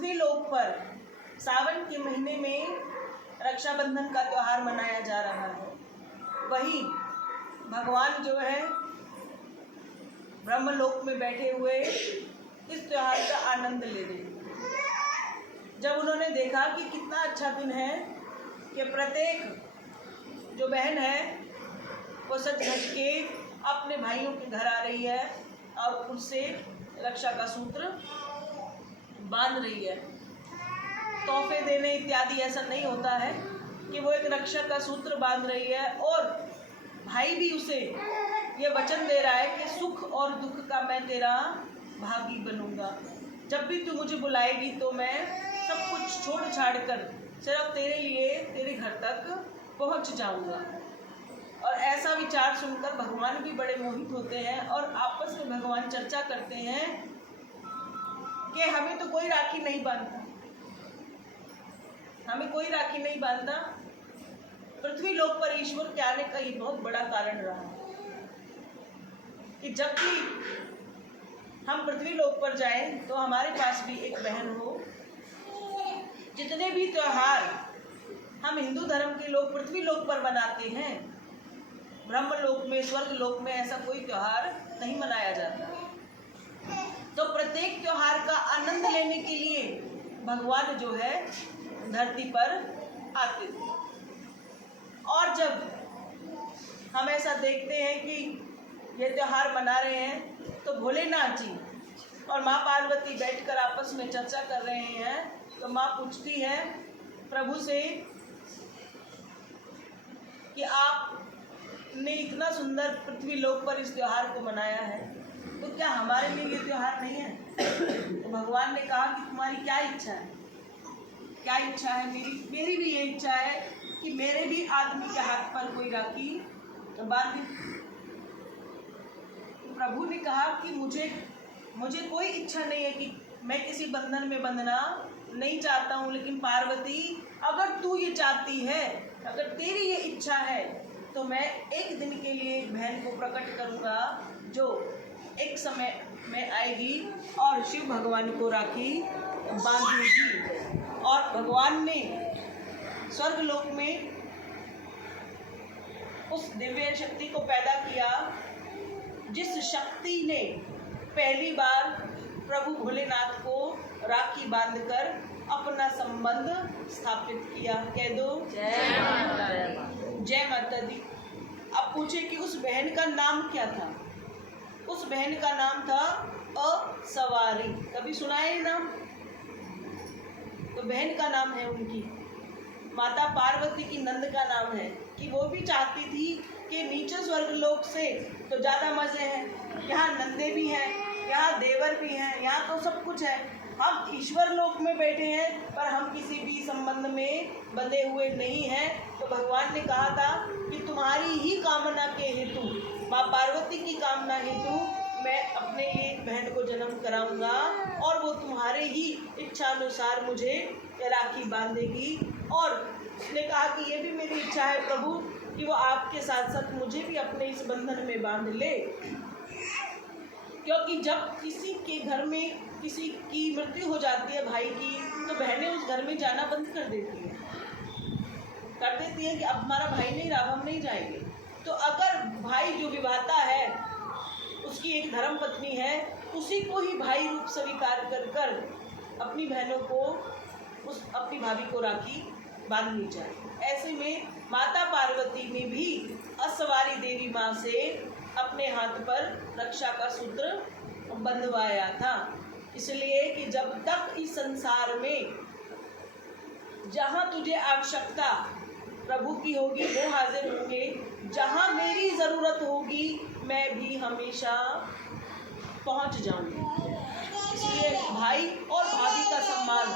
पृथ्वी लोक पर सावन के महीने में रक्षाबंधन का त्यौहार मनाया जा रहा है, वही भगवान जो है ब्रह्मलोक में बैठे हुए इस त्यौहार का आनंद ले रहे हैं। जब उन्होंने देखा कि कितना अच्छा दिन है कि प्रत्येक जो बहन है वो सज धज के अपने भाइयों के घर आ रही है और उनसे रक्षा का सूत्र बांध रही है। तोहफे देने इत्यादि ऐसा नहीं होता है कि वो एक रक्षा का सूत्र बांध रही है, और भाई भी उसे ये वचन दे रहा है कि सुख और दुख का मैं तेरा भागी बनूंगा। जब भी तू मुझे बुलाएगी तो मैं सब कुछ छोड़ छाड़ कर सिर्फ तेरे लिए तेरे घर तक पहुंच जाऊंगा। और ऐसा विचार सुनकर भगवान भी बड़े मोहित होते हैं और आपस में भगवान चर्चा करते हैं कि हमें तो कोई राखी नहीं बांधता, हमें कोई राखी नहीं बांधता। पृथ्वी लोक पर ईश्वर के आने का ये बहुत बड़ा कारण रहा कि जब भी हम पृथ्वी लोक पर जाएं तो हमारे पास भी एक बहन हो। जितने भी त्योहार हम हिंदू धर्म के लोग पृथ्वी लोक पर मनाते हैं, ब्रह्मलोक में स्वर्ग लोक में ऐसा कोई त्योहार नहीं मनाया जाता। तो प्रत्येक त्योहार का आनंद लेने के लिए भगवान जो है धरती पर आते थे। और जब हम ऐसा देखते हैं कि ये त्योहार मना रहे हैं तो भोलेनाथ जी और माँ पार्वती बैठकर आपस में चर्चा कर रहे हैं, तो माँ पूछती है प्रभु से कि आपने इतना सुंदर पृथ्वी लोक पर इस त्योहार को मनाया है, तो क्या हमारे लिए ये त्योहार नहीं है? तो भगवान ने कहा कि तुम्हारी क्या इच्छा है? क्या इच्छा है? मेरी भी ये इच्छा है कि मेरे भी आदमी के हाथ पर कोई राखी बांध। प्रभु ने कहा कि मुझे कोई इच्छा नहीं है कि मैं किसी बंधन में बंधना नहीं चाहता हूँ, लेकिन पार्वती अगर तू ये चाहती है, अगर तेरी ये इच्छा है, तो मैं एक दिन के लिए एक बहन को प्रकट करूँगा जो एक समय में आएगी और शिव भगवान को राखी बांधेगी। और भगवान ने स्वर्गलोक में उस दिव्य शक्ति को पैदा किया जिस शक्ति ने पहली बार प्रभु भोलेनाथ को राखी बांधकर अपना संबंध स्थापित किया। कह दो जय माता दी। अब पूछे कि उस बहन का नाम क्या था? उस बहन का नाम था असवारी। कभी सुना है ये नाम? तो बहन का नाम है उनकी माता पार्वती की नंद का नाम है कि वो भी चाहती थी कि नीचे स्वर्गलोक से तो ज़्यादा मज़े हैं, यहाँ नंदे भी हैं, यहाँ देवर भी हैं, यहाँ तो सब कुछ है। हम ईश्वर लोक में बैठे हैं पर हम किसी भी संबंध में बंधे हुए नहीं हैं। तो भगवान ने कहा था कि तुम्हारी ही कामना के हेतु, माँ पार्वती की कामना हेतु मैं अपने लिए एक बहन को जन्म कराऊंगा और वो तुम्हारे ही इच्छा अनुसार मुझे राखी बांधेगी। और उसने कहा कि ये भी मेरी इच्छा है प्रभु कि वो आपके साथ साथ मुझे भी अपने इस बंधन में बांध ले, क्योंकि जब किसी के घर में किसी की मृत्यु हो जाती है भाई की, तो बहनें उस घर में जाना बंद कर देती हैं कि अब हमारा भाई नहीं रहा, हम नहीं जाएंगे। तो अगर भाई जो विवाहता है उसकी एक धर्म पत्नी है, उसी को ही भाई रूप स्वीकार कर कर अपनी बहनों को अपनी भाभी को राखी बांधनी चाहिए। ऐसे में माता पार्वती ने भी असवारी देवी माँ से अपने हाथ पर रक्षा का सूत्र बंधवाया था, इसलिए कि जब तक इस संसार में जहाँ तुझे आवश्यकता प्रभु की होगी वो हाजिर होंगे, जहाँ मेरी ज़रूरत होगी मैं भी हमेशा पहुँच जाऊँगी। इसलिए भाई और भाभी का सम्मान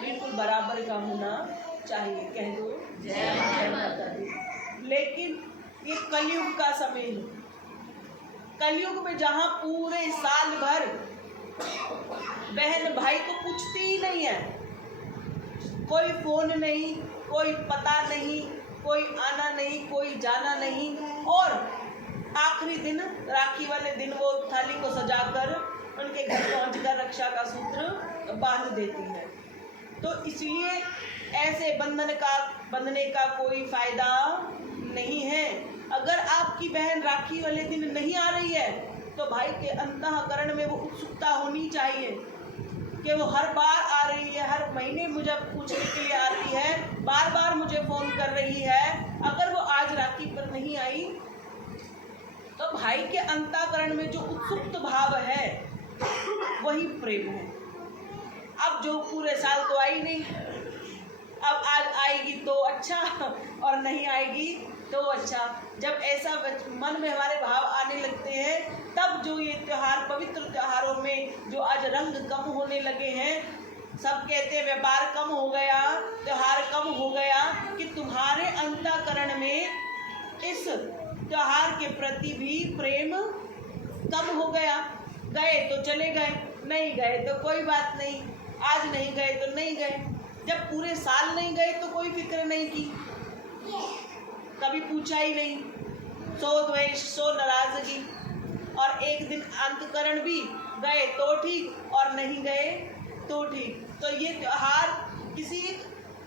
बिल्कुल बराबर का होना चाहिए। कह दो जय माता दी। लेकिन ये कलयुग का समय है, कलयुग में जहाँ पूरे साल भर बहन भाई को पूछती ही नहीं है, कोई फोन नहीं, कोई पता नहीं, कोई आना नहीं, कोई जाना नहीं, और आखिरी दिन राखी वाले दिन वो थाली को सजाकर उनके घर पहुंचकर रक्षा का सूत्र बांध देती है। तो इसलिए ऐसे बंधने का कोई फायदा नहीं है। अगर आपकी बहन राखी वाले दिन नहीं आ रही है तो भाई के अंतःकरण में वो उत्सुकता होनी चाहिए कि वो हर बार आ रही है, हर महीने मुझे पूछने के लिए आ रही है, बार बार मुझे फोन कर रही है। अगर वो आज राखी पर नहीं आई तो भाई के अंतःकरण में जो उत्सुक भाव है वही प्रेम है। अब जो पूरे साल तो आई नहीं, अब आज आएगी तो अच्छा और नहीं आएगी तो अच्छा। जब ऐसा मन में हमारे भाव आने लगते हैं तब जो ये त्योहार, पवित्र त्योहारों में जो आज रंग कम होने लगे हैं, सब कहते हैं व्यापार कम हो गया, त्योहार कम हो गया, कि तुम्हारे अंतःकरण में इस त्योहार के प्रति भी प्रेम कम हो गया। गए तो चले गए, नहीं गए तो कोई बात नहीं, आज नहीं गए तो नहीं गए। जब पूरे साल नहीं गए तो कोई फिक्र नहीं की, कभी पूछा ही नहीं, सो द्वेष सो नाराजगी। और एक दिन अंतकरण भी गए तो ठीक और नहीं गए तो ठीक। तो ये त्योहार किसी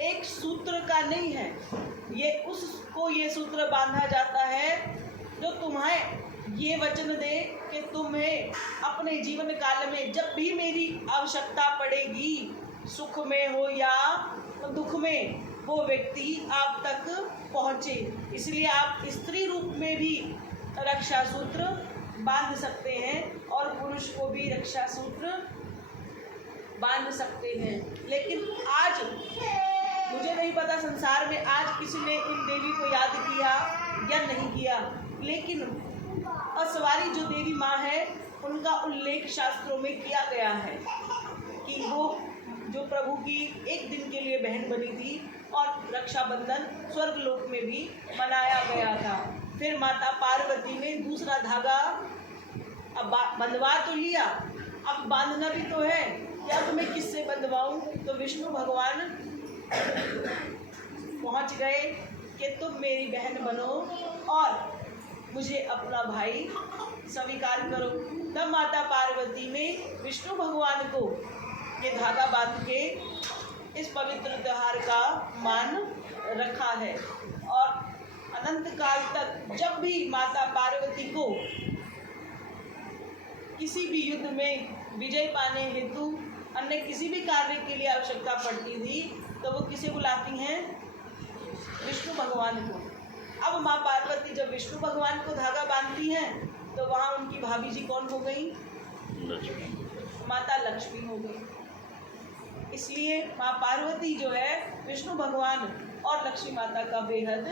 एक सूत्र का नहीं है, ये उसको ये सूत्र बांधा जाता है जो तुम्हें ये वचन दे कि तुम्हें अपने जीवन काल में जब भी मेरी आवश्यकता पड़ेगी, सुख में हो या दुख में, वो व्यक्ति आप तक पहुँचे। इसलिए आप स्त्री रूप में भी रक्षा सूत्र बांध सकते हैं और पुरुष को भी रक्षा सूत्र बांध सकते हैं। लेकिन आज मुझे नहीं पता संसार में आज किसी ने इन देवी को याद किया या नहीं किया, लेकिन असवारी जो देवी माँ है उनका उल्लेख शास्त्रों में किया गया है कि वो जो प्रभु की एक दिन के लिए बहन बनी थी और रक्षाबंधन स्वर्गलोक में भी मनाया गया था। फिर माता पार्वती ने दूसरा धागा अब बंधवा तो लिया, अब बांधना भी तो है, या तो मैं किससे बंधवाऊं? तो विष्णु भगवान पहुंच गए कि तुम मेरी बहन बनो और मुझे अपना भाई स्वीकार करो। तब माता पार्वती ने विष्णु भगवान को ये धागा बांध के इस पवित्र त्योहार का मान रखा है। और अनंत काल तक जब भी माता पार्वती को किसी भी युद्ध में विजय पाने हेतु अन्य किसी भी कार्य के लिए आवश्यकता पड़ती थी तो वो किसे बुलाती हैं? विष्णु भगवान को। अब माँ पार्वती जब विष्णु भगवान को धागा बांधती हैं तो वहाँ उनकी भाभी जी कौन हो गई? माता लक्ष्मी हो गई। इसलिए माँ पार्वती जो है विष्णु भगवान और लक्ष्मी माता का बेहद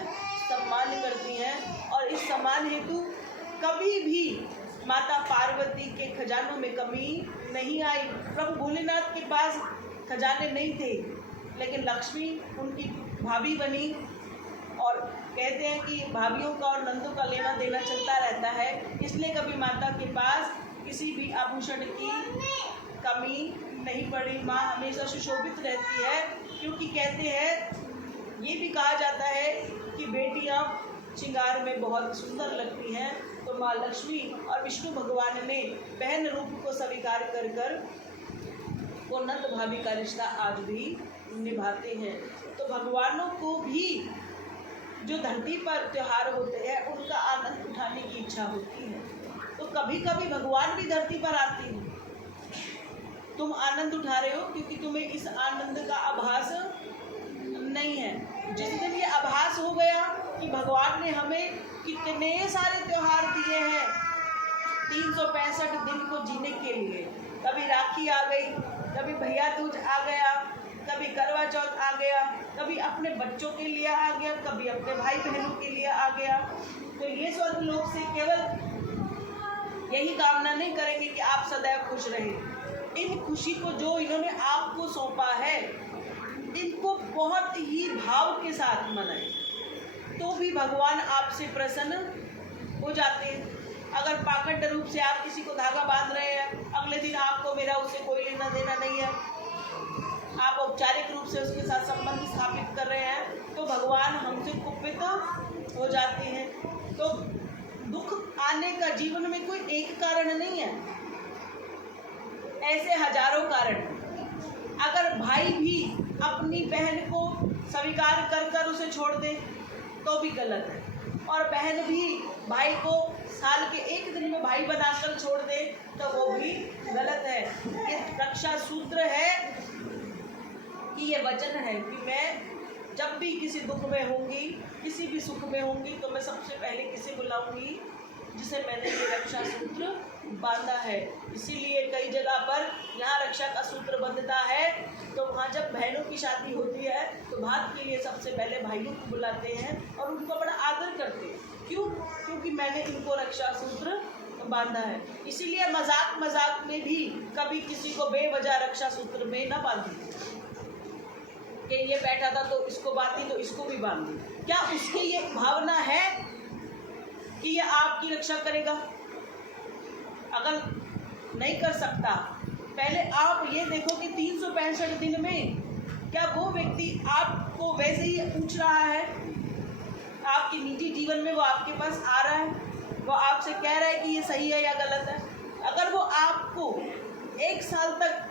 सम्मान करती हैं। और इस सम्मान हेतु कभी भी माता पार्वती के खजानों में कमी नहीं आई। प्रभु भोलेनाथ के पास खजाने नहीं थे, लेकिन लक्ष्मी उनकी भाभी बनी। और कहते हैं कि भाभीयों का और नंदों का लेना देना चलता रहता है, इसलिए कभी माता के पास किसी भी आभूषण की कमी नहीं पड़ी। माँ हमेशा सुशोभित रहती है, क्योंकि कहते हैं, ये भी कहा जाता है कि बेटियाँ श्रृंगार में बहुत सुंदर लगती हैं। तो माँ लक्ष्मी और विष्णु भगवान ने बहन रूप को स्वीकार कर कर वो नंद भाभी का रिश्ता आज भी निभाते हैं। तो भगवानों को भी जो धरती पर त्योहार होते हैं उनका आनंद उठाने की इच्छा होती है। तो कभी कभी भगवान भी धरती पर आते हैं। तुम आनंद उठा रहे हो क्योंकि तुम्हें इस आनंद का आभास नहीं है। जिस दिन ये आभास हो गया कि भगवान ने हमें कितने सारे त्योहार दिए हैं 365 दिन को जीने के लिए, कभी राखी आ गई, कभी भैया दूज आ गया, कभी करवा चौथ आ गया, कभी अपने बच्चों के लिए आ गया, कभी अपने भाई बहनों के लिए आ गया। तो ये स्वर्ग लोक से केवल यही कामना नहीं करेंगे कि आप सदैव खुश रहें। इन खुशी को जो इन्होंने आपको सौंपा है इनको बहुत ही भाव के साथ मनाएं, तो भी भगवान आपसे प्रसन्न हो जाते हैं। अगर पाखंड रूप से आप किसी को धागा बांध रहे हैं, अगले दिन आपको मेरा उससे कोई लेना देना नहीं है, आप औपचारिक रूप से उसके साथ संबंध स्थापित कर रहे हैं, तो भगवान हमसे कुपित हो जाते हैं। तो दुख आने का जीवन में कोई एक कारण नहीं है। ऐसे हजारों कारण। अगर भाई भी अपनी बहन को स्वीकार कर कर उसे छोड़ दे तो भी गलत है, और बहन भी भाई को साल के एक दिन में भाई बनाकर छोड़ दे तो वो भी गलत है। ये रक्षा सूत्र है कि ये वचन है कि मैं जब भी किसी दुख में होंगी, किसी भी सुख में होंगी, तो मैं सबसे पहले किसे बुलाऊंगी? जिसे मैंने ये रक्षा सूत्र बांधा है। इसीलिए कई जगह पर यहाँ रक्षा का सूत्र बंधता है, तो वहाँ जब बहनों की शादी होती है तो भात के लिए सबसे पहले भाइयों को बुलाते हैं और उनको बड़ा आदर करते हैं। क्यों? क्योंकि मैंने इनको रक्षा सूत्र बांधा है। इसीलिए मजाक मजाक में भी कभी किसी को बेवजह रक्षा सूत्र में न बांधी कि ये बैठा था तो इसको बांधी तो इसको भी बांधी। क्या उसकी ये भावना है कि ये आपकी रक्षा करेगा? अगर नहीं कर सकता, पहले आप ये देखो कि 365 दिन में क्या वो व्यक्ति आपको वैसे ही पूछ रहा है? आपके निजी जीवन में वो आपके पास आ रहा है, वो आपसे कह रहा है कि ये सही है या गलत है? अगर वो आपको 1 साल तक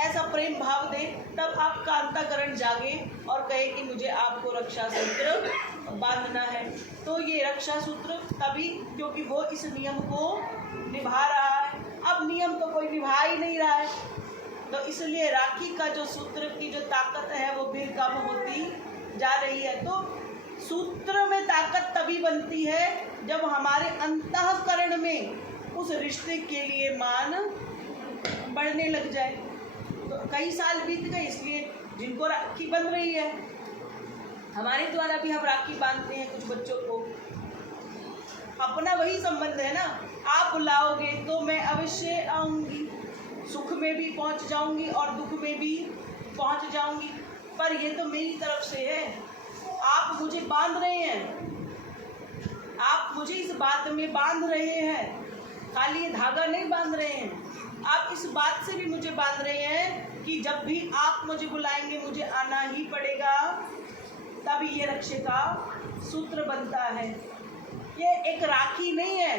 ऐसा प्रेम भाव दे, तब आपका अंतःकरण जागे और कहे कि मुझे आपको रक्षा सूत्र बांधना है। तो ये रक्षा सूत्र तभी क्योंकि वो इस नियम को निभा रहा है। अब नियम तो कोई निभा ही नहीं रहा है, तो इसलिए राखी का जो सूत्र की जो ताकत है वो भी कम होती जा रही है। तो सूत्र में ताकत तभी बनती है जब हमारे अंतःकरण में उस रिश्ते के लिए मान बढ़ने लग जाए। तो कई साल बीत गए, इसलिए जिनको राखी बंध रही है, हमारे द्वारा भी हम राखी बांधते हैं कुछ बच्चों को, अपना वही संबंध है ना। आप बुलाओगे तो मैं अवश्य आऊँगी, सुख में भी पहुँच जाऊँगी और दुख में भी पहुँच जाऊँगी, पर ये तो मेरी तरफ से है। आप मुझे बांध रहे हैं, आप मुझे इस बात में बांध रहे हैं, खाली ये धागा नहीं बांध रहे हैं, आप इस बात से भी मुझे बांध रहे हैं कि जब भी आप मुझे बुलाएंगे मुझे आना ही पड़ेगा, तभी ये रक्षा का सूत्र बनता है। ये एक राखी नहीं है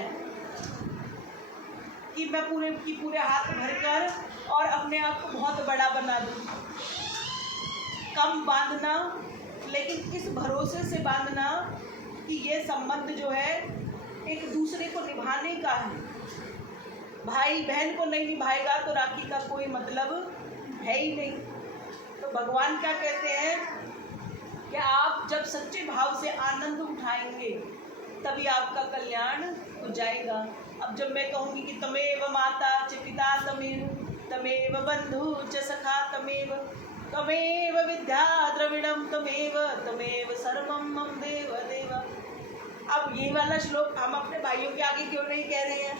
कि मैं पूरे हाथ भरकर और अपने आप को बहुत बड़ा बना दूं। कम बांधना, लेकिन इस भरोसे से बांधना कि ये संबंध जो है एक दूसरे को निभाने का है। भाई बहन को नहीं निभाएगा तो राखी का कोई मतलब है ही नहीं। तो भगवान क्या कहते हैं कि आप जब सच्चे भाव से आनंद उठाएंगे तभी आपका कल्याण हो जाएगा। अब जब मैं कहूँगी कि तमेव माता च पिता तमेव बंधु च सखा तमेव विद्या द्रविणम तमेव सर्वम मम देव देव। अब ये वाला श्लोक हम अपने भाइयों के आगे क्यों नहीं कह रहे हैं?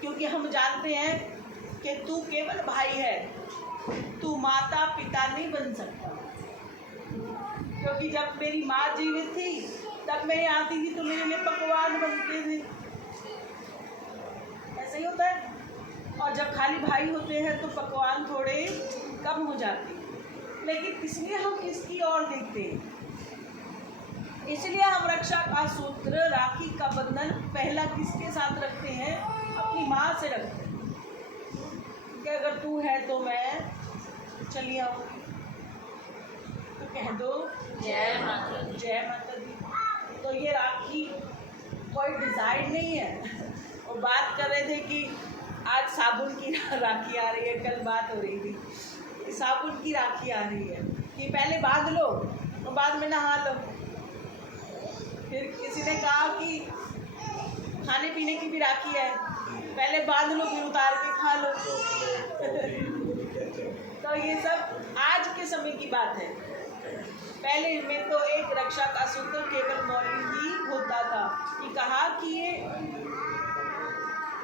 क्योंकि हम जानते हैं कि तू केवल भाई है, तू माता पिता नहीं बन सकता। क्योंकि जब मेरी माँ जीवित थी तब मैं आती थी तो मेरे लिए पकवान बनते थे, ऐसा ही होता है। और जब खाली भाई होते हैं तो पकवान थोड़े कम हो जाते हैं, लेकिन इसलिए हम इसकी ओर देखते हैं। इसलिए हम रक्षा का सूत्र, राखी का बंधन पहला किसके साथ रखते हैं? अपनी माँ से रखते हैं कि अगर तू है तो मैं चली आऊँगी, तो कह दो जय माता दी, जय माता दी। तो ये राखी कोई डिज़ाइन नहीं है। वो बात कर रहे थे कि आज साबुन की राखी आ रही है, कल बात हो रही थी साबुन की राखी आ रही है कि पहले बांध लो तो बाद में नहा लो। फिर किसी ने कहा कि खाने पीने की भी राखी है, पहले बांध लो फिर उतार के खा लो। तो ये सब आज के समय की बात है। पहले में तो एक रक्षा का सूत्र केवल मौलिक ही होता था कि कहा कि ये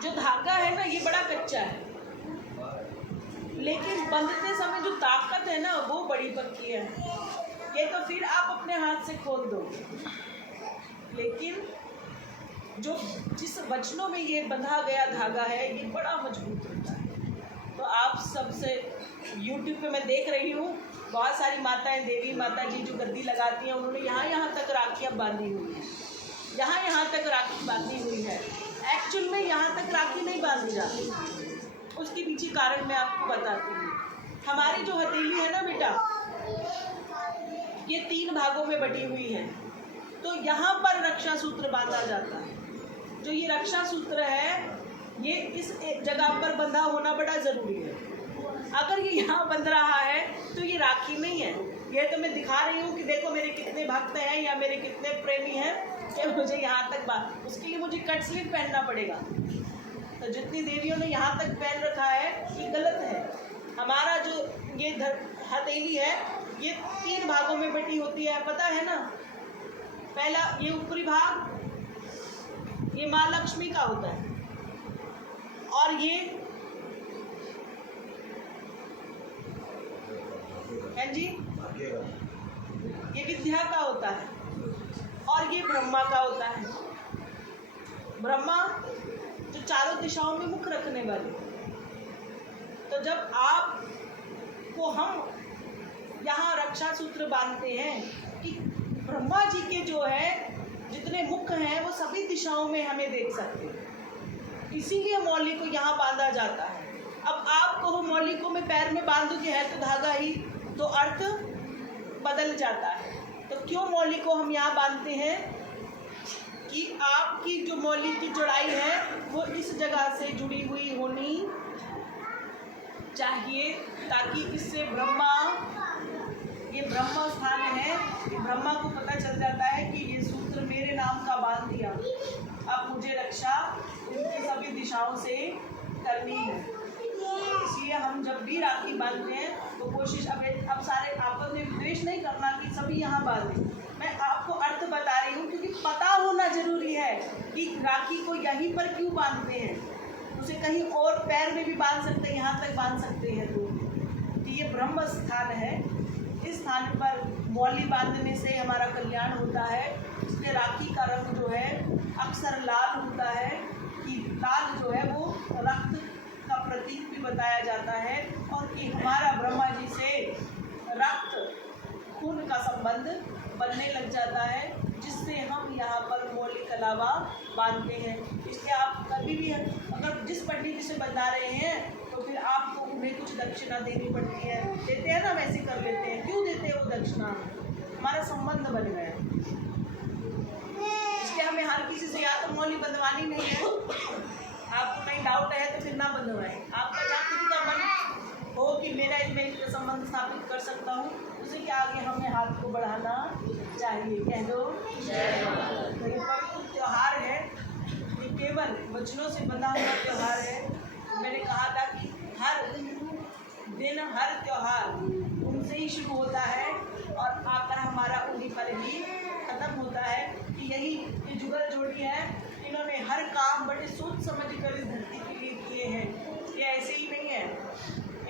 जो धागा है ना ये बड़ा कच्चा है, लेकिन बंधते समय जो ताकत है ना वो बड़ी पक्की है। ये तो फिर आप अपने हाथ से खोल दो, लेकिन जो जिस वचनों में ये बंधा गया धागा है ये बड़ा मजबूत होता है। तो आप सबसे YouTube पे मैं देख रही हूँ बहुत सारी माताएं, देवी माता जी जो गद्दी लगाती हैं, उन्होंने यहाँ तक राखियाँ बांधी हुई हैं, यहाँ तक राखी बांधी हुई है। एक्चुअल में यहाँ तक राखी नहीं बांधी जाती, उसके पीछे कारण मैं आपको बताती हूँ। हमारी जो हथेली है ना बेटा, ये 3 भागों में बटी हुई है। तो यहाँ पर रक्षा सूत्र बांधा जाता है। जो ये रक्षा सूत्र है, ये इस जगह पर बंधा होना बड़ा ज़रूरी है। अगर ये यहाँ बंध रहा है तो ये राखी नहीं है। ये तो मैं दिखा रही हूँ कि देखो मेरे कितने भक्त हैं या मेरे कितने प्रेमी हैं कि मुझे यहाँ तक बात, उसके लिए मुझे कट स्लीव पहनना पड़ेगा। तो जितनी देवियों ने यहाँ तक पहन रखा है ये गलत है। हमारा जो ये हथेली है ये 3 भागों में बटी होती है, पता है ना। पहला ये ऊपरी भाग ये माँ लक्ष्मी का होता है, और ये है जी ये विद्या का होता है, और ये ब्रह्मा का होता है। ब्रह्मा जो चारों दिशाओं में मुख रखने वाले। तो जब आपको हम यहाँ रक्षा सूत्र बांधते हैं कि ब्रह्मा जी के जो है जितने मुख हैं वो सभी दिशाओं में हमें देख सकते हैं, इसीलिए मौली को यहाँ बांधा जाता है। अब आपको वो मौली को मैं पैर में बांधूंगी, है तो धागा ही, तो अर्थ बदल जाता है। तो क्यों मौली को हम यहाँ बांधते हैं कि आपकी जो मौली की जुड़ाई है वो इस जगह से जुड़ी हुई होनी चाहिए, ताकि इससे ब्रह्मा, ये ब्रह्म स्थान है, ब्रह्मा को पता चल जाता है कि ये सूत्र मेरे नाम का बांध दिया, अब मुझे रक्षा इनकी सभी दिशाओं से करनी है। इसलिए हम जब भी राखी बांधते हैं तो कोशिश अब सारे आपस में द्वेष नहीं करना कि सभी यहाँ बांधें। मैं आपको अर्थ बता रही हूँ क्योंकि पता होना जरूरी है कि राखी को यहीं पर क्यों बांधते हैं, उसे कहीं और पैर में भी बांध सकते हैं, यहाँ तक बांध सकते हैं। तो ये ब्रह्म स्थान है, इस स्थान पर मौली बांधने से हमारा कल्याण होता है। इसलिए राखी का रंग जो है अक्सर लाल होता है, कि लाल जो है वो रक्त का प्रतीक भी बताया जाता है, और कि हमारा ब्रह्मा जी से रक्त खून का संबंध बनने लग जाता है, जिससे हम यहाँ पर मौलिक अलावा बांधते हैं। इसलिए आप कभी भी अगर जिस पंडित जी से बता रहे हैं तो फिर आपको उन्हें कुछ दक्षिणा देनी पड़ती है, देते हैं ना, वैसे कर लेते हैं। क्यों देते हैं वो दक्षिणा? हमारा संबंध बन गया। इसलिए हमें हर किसी से या तो मौली बंधवानी नहीं है, आपको कहीं डाउट है तो फिर ना बंधवाएं। आपका जहाँ किसी का मन हो कि मेरा इसमें इसका संबंध स्थापित कर सकता हूँ, उसी के आगे हमें हाथ को बढ़ाना चाहिए। कह दो तो ये पवित्र त्यौहार है, ये केवल वचनों से बंधा हुआ त्यौहार है। मैंने कहा था कि हर दिन हर त्यौहार उनसे ही शुरू होता है और आकर हमारा उन्हीं पर ही खत्म होता है। कि यही ये जुगल जोड़ी है, इन्होंने हर काम बड़े सोच समझ कर इस धरती के लिए किए हैं। ये ऐसे ही नहीं है,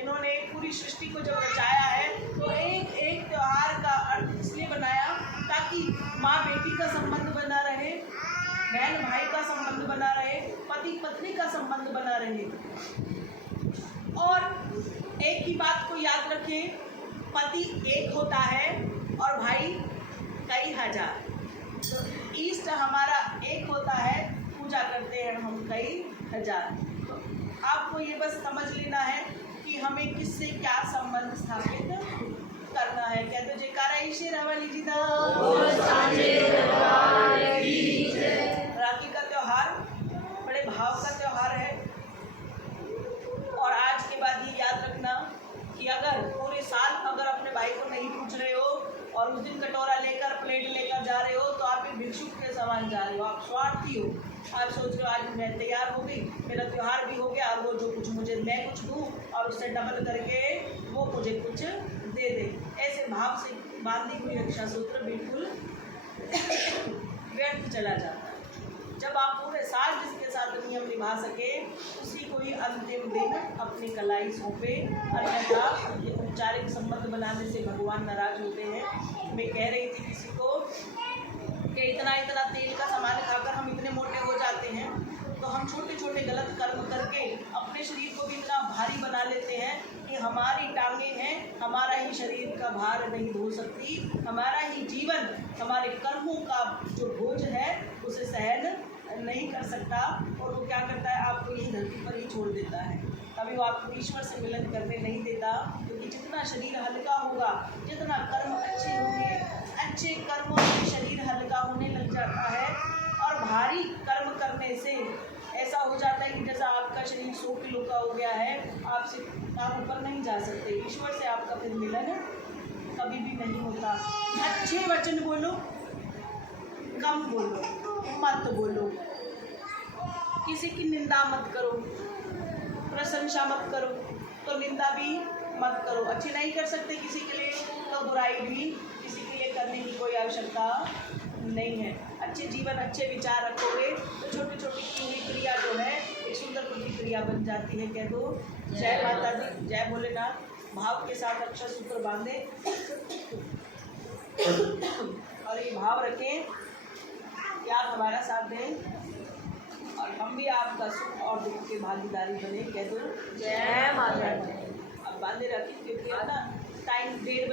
इन्होंने पूरी सृष्टि को जब रचाया है तो एक एक त्यौहार का अर्थ इसलिए बनाया ताकि माँ बेटी का संबंध बना रहे, बहन भाई का संबंध बना रहे, पति पत्नी का संबंध बना रहे। और एक ही बात को याद रखें, पति एक होता है और भाई कई हजार। तो ईष्ट हमारा एक होता है, पूजा करते हैं हम कई हजार। तो आपको ये बस समझ लेना है कि हमें किससे क्या संबंध स्थापित करना है। कहते हो जयकारा ईशे रावली जी दा। राखी का त्योहार बड़े भाव का त्योहार है। और आज के बाद ये याद रखना कि अगर पूरे साल अगर अपने भाई को नहीं पूछ रहे हो और उस दिन कटोरा लेकर प्लेट लेकर जा रहे हो तो आप एक भिक्षुक के समान जा रहे हो, आप स्वार्थी हो। आप सोच रहे हो आज मैं तैयार हो गई, मेरा त्यौहार भी हो गया, और वो जो कुछ मुझे मैं कुछ दूँ और उससे डबल करके वो मुझे कुछ दे दे। ऐसे भाव से बांधी हुई रक्षा सूत्र बिल्कुल व्यर्थ चला जाता है। जब आप पूरे साल जिसके साथ नियम निभा सके उसी को ही अंतिम दिन अपनी कलाई सौंपे, अन्यथा ये औपचारिक संबंध बनाने से भगवान नाराज होते हैं। मैं कह रही थी किसी को कि इतना इतना तेल का सामान खाकर हम इतने मोटे हो जाते हैं, तो हम छोटे छोटे गलत कर्म करके अपने शरीर को भी इतना भारी बना लेते हैं कि हमारी टांगें हैं, हमारा ही शरीर का भार नहीं ढो सकती, हमारा ही जीवन हमारे कर्मों का जो बोझ है उसे सहन नहीं कर सकता और वो क्या करता है, आपको यही धरती पर ही छोड़ देता है। कभी वो आपको ईश्वर से मिलन करने नहीं देता, क्योंकि जितना शरीर हल्का होगा, जितना कर्म अच्छे होंगे, अच्छे कर्मों से शरीर हल्का होने लग जाता है। और भारी कर्म करने से ऐसा हो जाता है कि जैसा आपका शरीर 100 किलो का हो गया है, आप ऊपर नहीं जा सकते। ईश्वर से आपका फिर मिलन कभी भी नहीं होता। अच्छे वचन बोलो, कम बोलो, मत बोलो, किसी की निंदा मत करो, प्रशंसा मत करो तो निंदा भी मत करो। अच्छी नहीं कर सकते किसी के लिए तो बुराई भी किसी के लिए करने की कोई आवश्यकता नहीं है। अच्छे जीवन, अच्छे विचार रखोगे तो छोटी छोटी की हुई क्रिया जो है एक सुंदर प्रतिक्रिया बन जाती है। कह दो जय माता दी, जय भोलेनाथ। भाव के साथ अक्षर सूत्र बांधे और ये भाव रखें कि आप हमारा साथ दें और हम भी आपका सुख और दुख के भागीदारी बने। कह दो जय माता दी। अब बांधे रखें, क्योंकि है ना टाइम 1:30 बजे